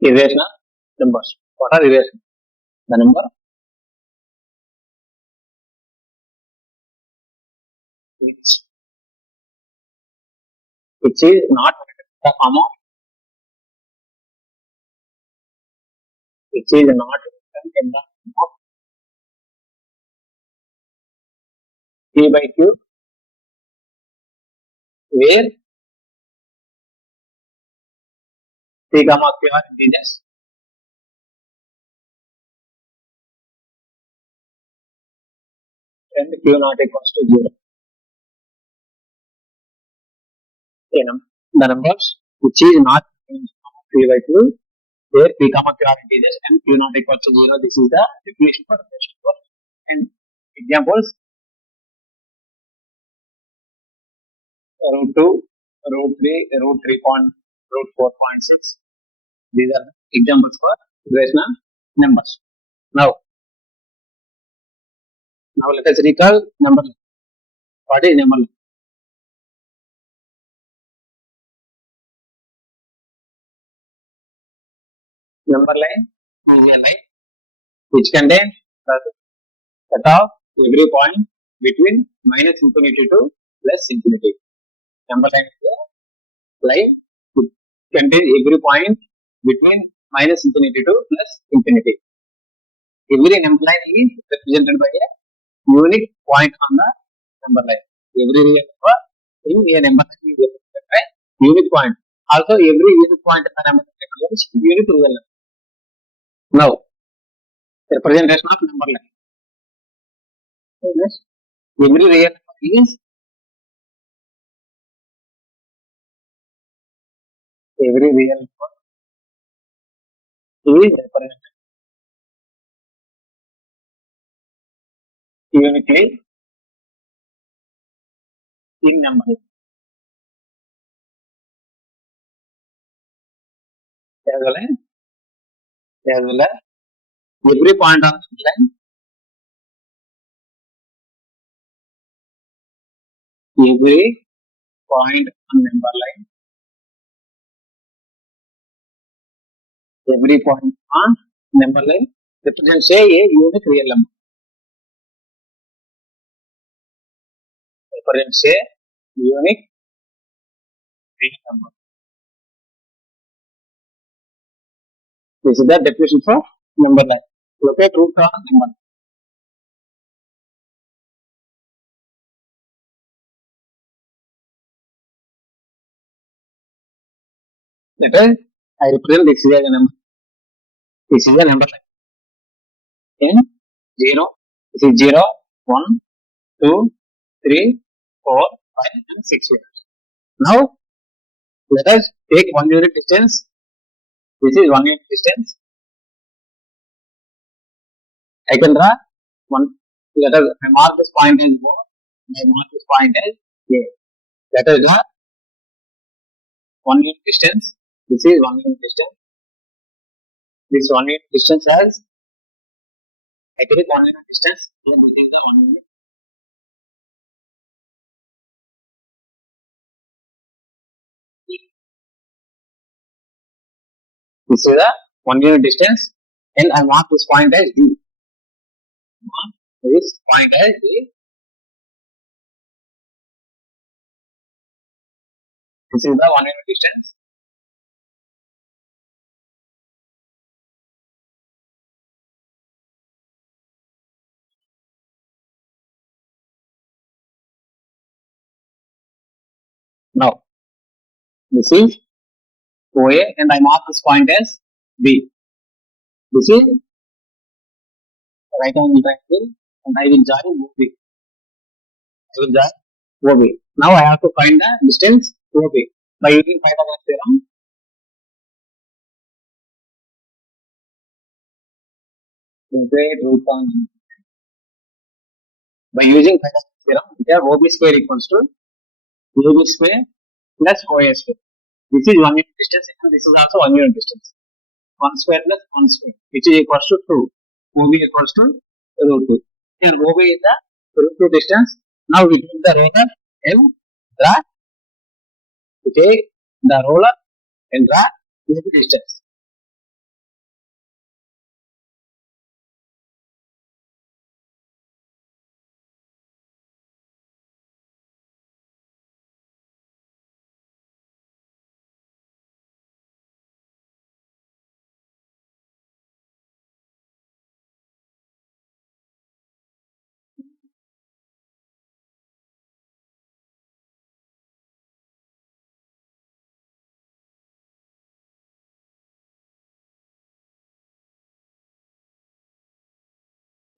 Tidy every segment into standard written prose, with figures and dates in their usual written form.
irrational numbers. What are irrational? The number which is not the amount, which is not written in the form of P by Q, where P comma Q are integers and Q not equals to 0. The numbers which is not in the form of P by Q, where P comma Q are integers and Q not equals to 0. This is the definition for irrational number. And examples: root 2, root 3, root 3 point, root 4.6. These are the examples for irrational numbers. Now let us recall number line. What is number line? Number line is a line which contains the set of every point between minus infinity to plus infinity. Number line is a line which contains every point between minus infinity to plus infinity. Every number line is represented by a unique point on the number line. Every real number in a number line is represented by unique point. Also, every unique point in the number line represents unique real number. Now, representation of number line. Yes. Every real number is represented uniquely in number. As well as every point on the line, every point on number line, every point on number line represents a unique real number. Represents a unique real number. This is the definition for number line. Locate root on number. Let us, I represent this as a number. This is a number line. In 0, this is 0, 1, 2, 3, 4, 5, and 6 units. Now, let us take 1 unit distance. This is 1 unit distance. I can draw one. Let us mark this point as O. I mark this point as A. Let us draw 1 unit distance. This is 1 unit distance. This 1 unit distance as I take 1 unit distance. Here I take the 1 unit. This is the 1 unit distance, and I mark this point as D. Mark this point as D. This is the 1 unit distance. Now, this is OA, and I mark this point as B. This is right angle triangle, and I will join OB. I will join OB. Now I have to find the distance OB by using Pythagoras theorem. By using Pythagoras theorem, here OB square equals to AB square plus OA square. This is 1 unit distance, and this is also 1 unit distance. 1 square plus 1 square, which is equals to 2. OB equals to root 2. Here OB is the root 2 distance. Now we take the roller and draw. We take the roller and draw the distance.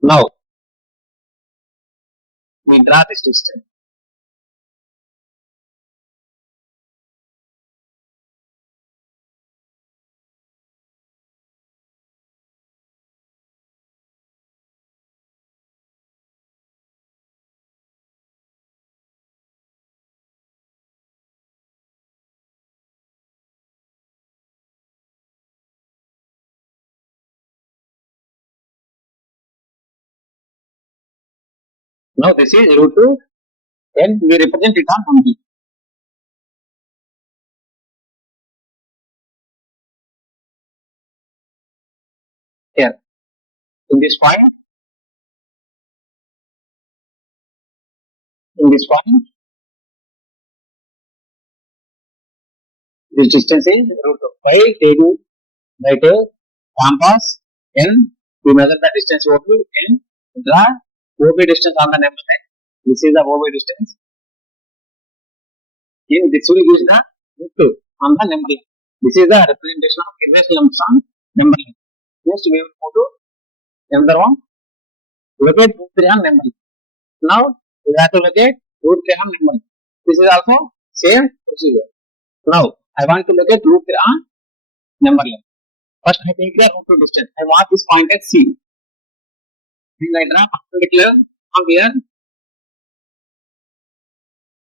Now we draw this distance. Now this is root 2 and we represent it on 1b. Here, in this point, this distance is root 2. By taking right compass and we measure the distance OB and draw OB distance on the number line. This is the OB distance. And this will use the root 2 on the number line. This is the representation of inverse lumps on number line. Next we will go to another one. Locate root 3 on number line. Now we have to locate root 3 on number line. This is also same procedure. Now I want to locate root 3 on number line. First I take the root 2 distance. I want this point at C. And I draw perpendicular from here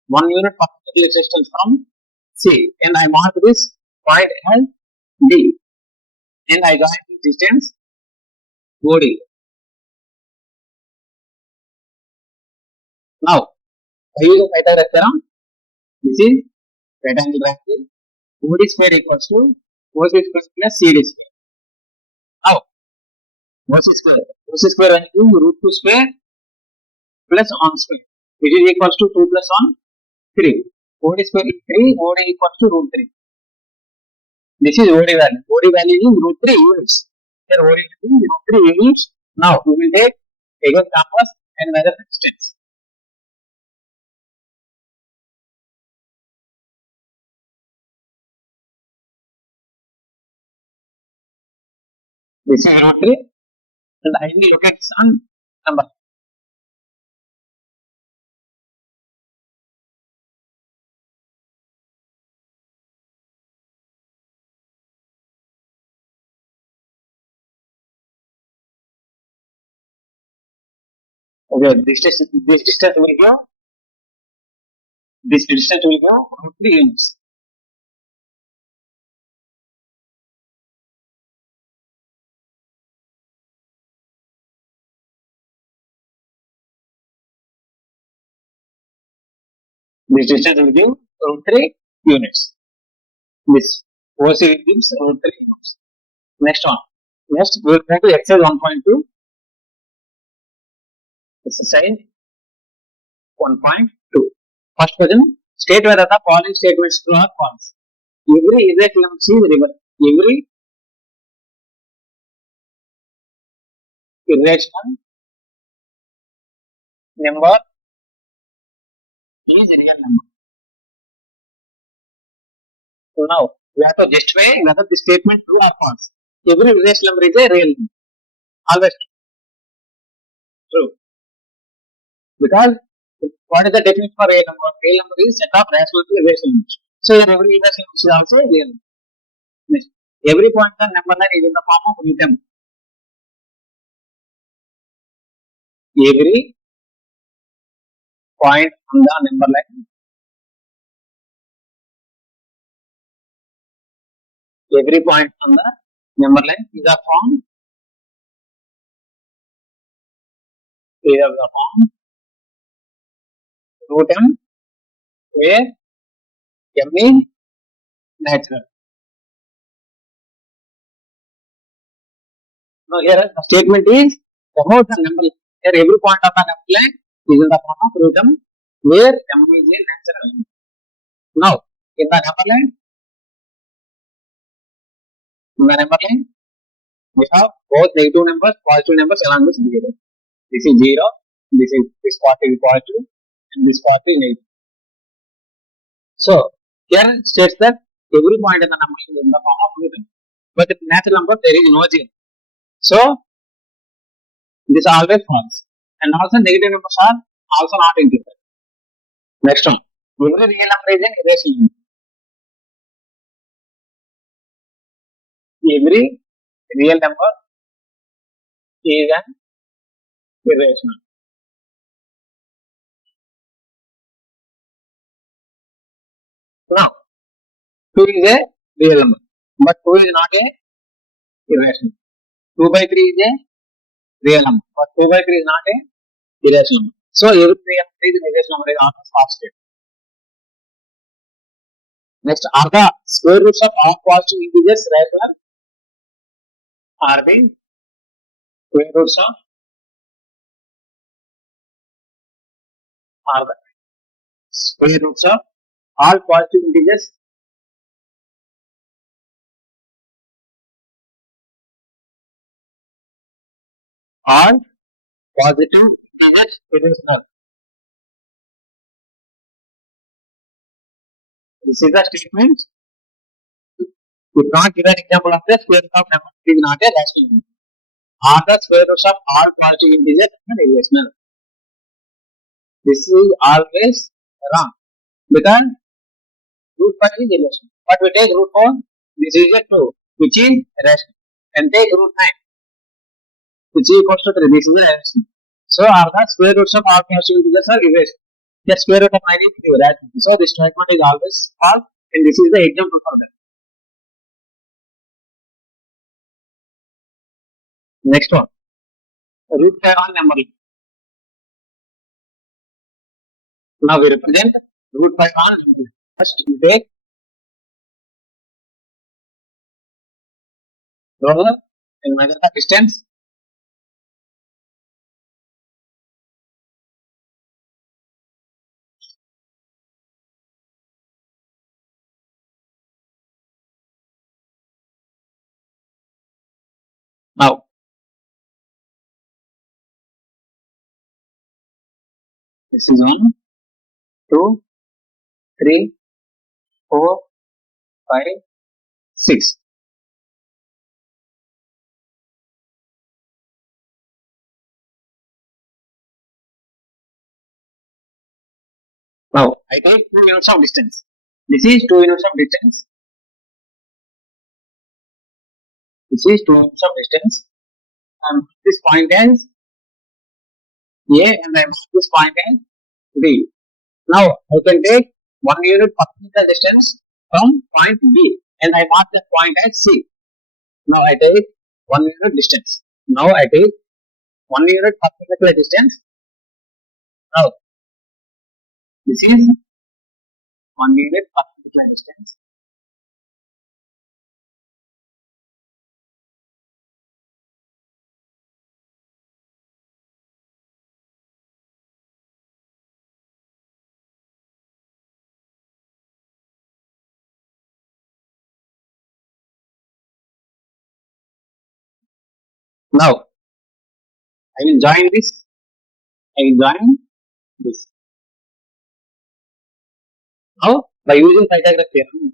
1 unit perpendicular distance from C. And I mark this point as D. And I join this distance OD. Now I use a Pythagoras theorem. This is right angle triangle. OD square equals to OC square plus CD square. Now OC square when you do root 2 square plus 1 square, which is equals to 2 plus 1, 3. OD square is 3, OD equals to root 3. This is OD value. OD value is root 3 units. Here OD is root 3 units. Now we will take again compass and measure the distance. This is root 3 and I will locate on number. Okay, this distance will give root 3 units. This distance will give root 3 units. This OC gives root 3 units. Next one. Next we will go to exercise 1.2. Exercise 1.2. First question. State whether the following statements true or false. Every irrational number is reversible. Every irrational number is real number. So now we have to justify whether the statement true or false. Every irrational number is a real number. Always true. Because what is the definition for real number? Real number is set of rational to irrational numbers. So here every irrational number is also a real number. Next, every point on number line is in the form of rhythm. Every point on the number line is a form root m where m is natural. Now here the statement is about the number line. Here every point of the number line is in the form of root m where m is a natural number. Now in the number line we have both negative numbers, positive numbers along with zero. This is 0, this part is positive and this part is negative. So here states that every point in the number is in the form of root m. But in natural number there is no 0. So This is always false. And also negative numbers are also not integer. Next one. Every real number is an irrational number. Every real number is an irrational. Now, 2 is a real number, but 2 is not a irrational. 2 by 3 is a real number, but 2 by 3 is not a irrational number. So, every real number is an irrational number is almost constant. Next, are the square roots of all positive integers rational? Are they square roots of are the square roots of all positive integers? All positive integers irrational. This is the statement. Could not give an example of the square root of number is not a rational number. Are the square roots of all positive integers irrational? This is always wrong because root 5 is irrational. But we take root 4, this is a 2, which is rational. And take root 9, which is equals to 3, this is a rational. So are the square roots of all positive integers are irrational. The square root of 9 is irrational. So this statement is always false, and this is the example for that. Next one, root 5 on number line. Now we represent root 5 on number line. First we take roller and measure the distance. Now this is 1, 2, 3, 4, 5, 6. Now I take 2 units of distance. This is 2 units of distance. This is 2 units of distance. And this point as A and I mark this point as B. Now I can take 1 unit perpendicular distance from point B and I mark that point as C. Now I take 1 unit distance. Now I take 1 unit perpendicular distance. Now this is 1 unit perpendicular distance. Now I will join this. I will join this. Now by using Pythagoras theorem,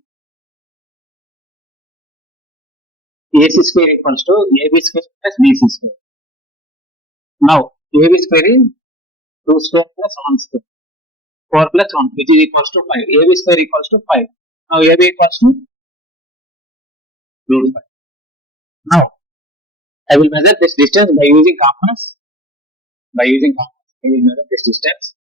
AC square equals to AB square plus BC square. Now AB square is 2 square plus 1 square. 4 plus 1, which is equals to 5. AB square equals to 5. Now AB equals to root 5. Now I will measure this distance by using compass. By using compass, I will measure this distance.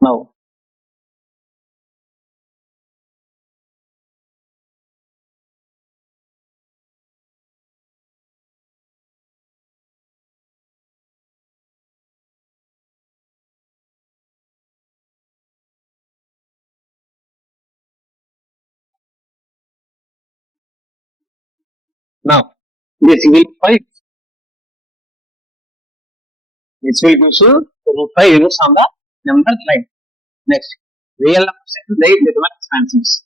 Now Now, this will 5. This will give you root 5 units on the number line. Next, real numbers and their determinant expansions.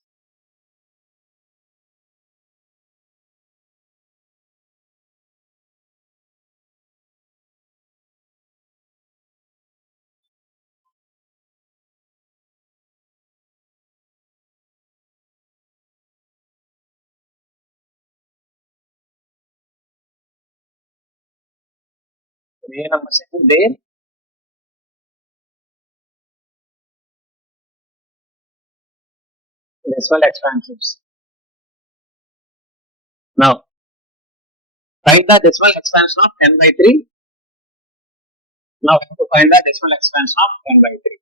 real numbers into their decimal expansions. Now, find the decimal expansion of 10 by 3. Now, we have to find the decimal expansion of 10 by 3.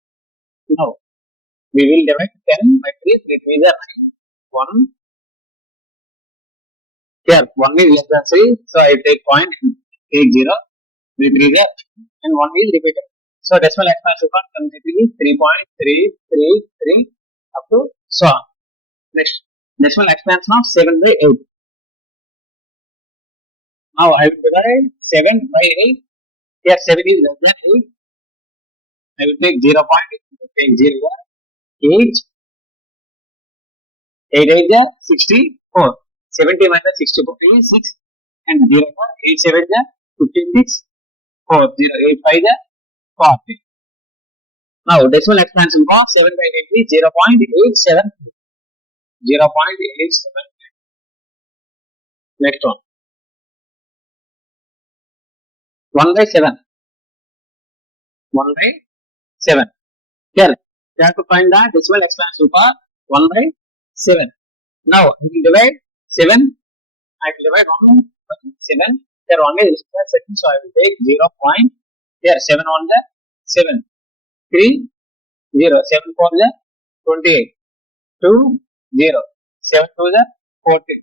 Now, we will divide 10 by 3. 3 3 is 9. 1. Here, 1 is less than 3. So, I take point and take 0. 3 3 is and 1 is repeated. So, decimal expansion of 10 by 3 is 3.333 up to so on. Next, decimal expansion of 7 by 8. Now, I will divide 7 by 8. Here, 7 is less than 8. I will take 0 point, take 0, 8, 8 is 64, 70 minus 64 is 6, and 0, 8 7 is 56, 4, 0, 8 5 is 40. Now, decimal expansion for 7 by 8 is 0.87, 0.87. Next one, 1 by 7, 1 by 7. Here, you have to find the decimal expansion for 1 by 7. Now, I will divide 7. I will divide 1 by 7. Here, 1 is second, so I will take 0 point. Here, 7 on the 7. 3, 0. 7 4 the 28. 2, 0. 7 2 the 14.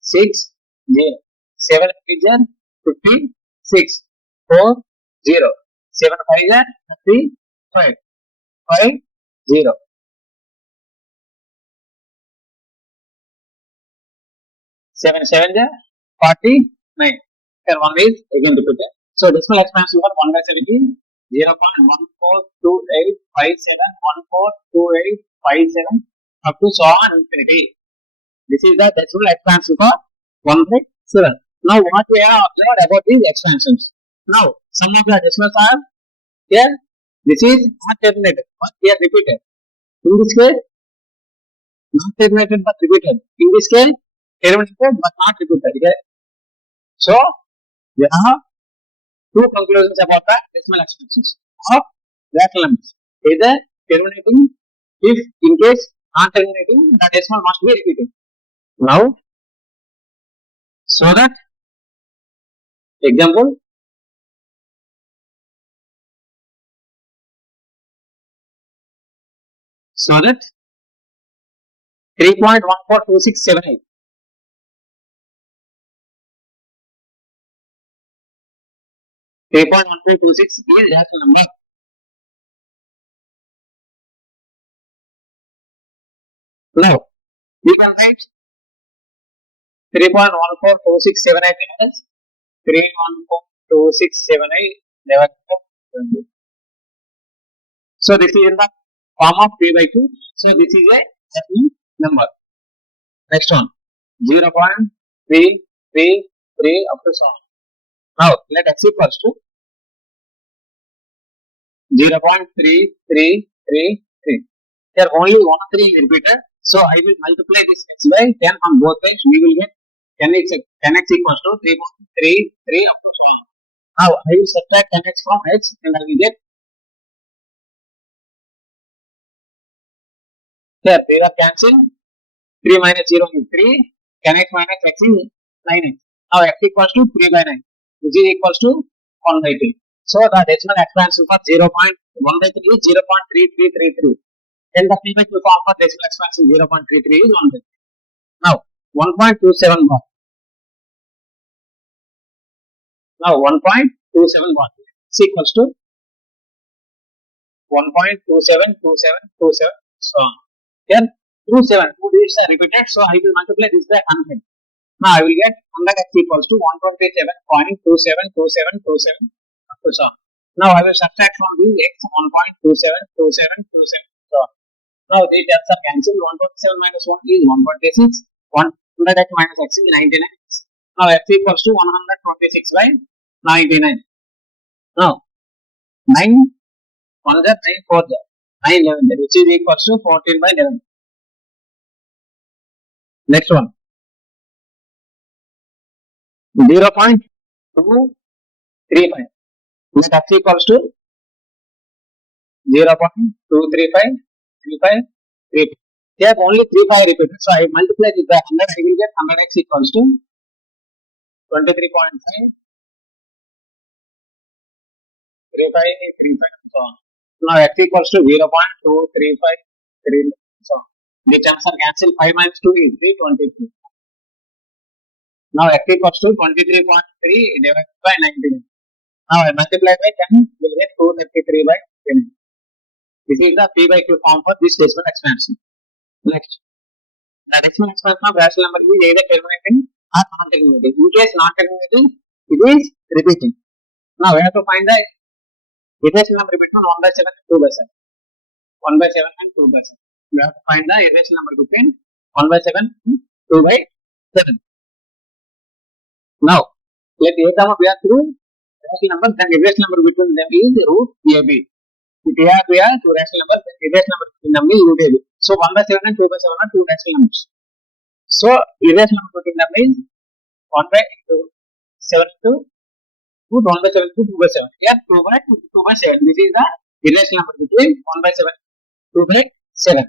6, 0. 7 8 the 56. 4, 0. 7 5 the 35. 5, 0. 7 7 the 49. Here 1 is again repeated. So decimal expansion for 1 by 7 is 0.142857142857 up to so on infinity. This is the decimal expansion for 1 by 7. Now what we have observed about these expansions. Now some of the decimals are here. This is not terminated but here repeated. In this case, not terminated but repeated. In this case, terminated but not repeated. Okay? So there are two conclusions about the decimal expansions of rational numbers. Either terminating, if in case not terminating, the decimal must be repeated. Now, so that example, so that 3.142678. 3.1226 is rational number. Now, we can write 3.142678 as 3.142678 divided by 20. So, this is in the form of 3 by 2. So, this is a rational number. Next one, 0.333 up to so on. Now, let x equals to 0.3333. Here only 1 3 is repeated. So, I will multiply this x by 10 on both sides. We will get 10x equals to 3.33 up to so on. Now, I will subtract 10x from x and I will get here they are cancelled. 3 minus 0 is 3. 10x minus x is 9x. Now, x equals to 3 by 9, which is equals to 1 by 3. So, the decimal expansion for 0.1 by 3 is 0.3333. And the p by q form for decimal expansion 0.33 is 1 by 3. Now, 1.27 bar. Now, 1.27 bar is equals to 1.272727. So, here 27, 2 digits are repeated. So, I will multiply this by 100. Now, I will get 100x equals to 127.272727. So, now I will subtract from the x 1.272727. So, now the terms are cancelled. 127 minus 1 is 126. 100x minus x is 99. Now, x equals to 126 by 99. Now, 9 1 is 9 4 is 9 11, which is equals to 14 by 11. Next one, 0.235. let x equals to 0.235, 35. Here only 35 repeated. So I multiply with the 100, I will get 100x equals to 23.5, 35, 35, so on. Now x equals to 0.235, 3, so on. The terms are cancelled. 5 minus 2 is 3, 23. Now x equals to 23.3 divided by 19. Now I multiply by 10, will get 233 by 10. This is the P by Q form for this decimal expansion. Next, the decimal expansion of rational number is either terminating or non-terminating. In case non-terminating, it is repeating. Now we have to find the irrational number between 1 by 7 and 2 by 7. 1 by 7 and 2 by 7. We have to find the irrational number between 1 by 7 and 2 by 7. Now, let A comma B are two rational numbers, then irrational number between them is root AB. If A are B are two rational numbers, then irrational number between them is root AB. So 1 by 7 and 2 by 7 are two rational numbers. So irrational number between them is 1 by 7 to root 1 by 7 to 2 by 7. Here 2 by 7. This is the irrational number between 1 by 7 2 by 7.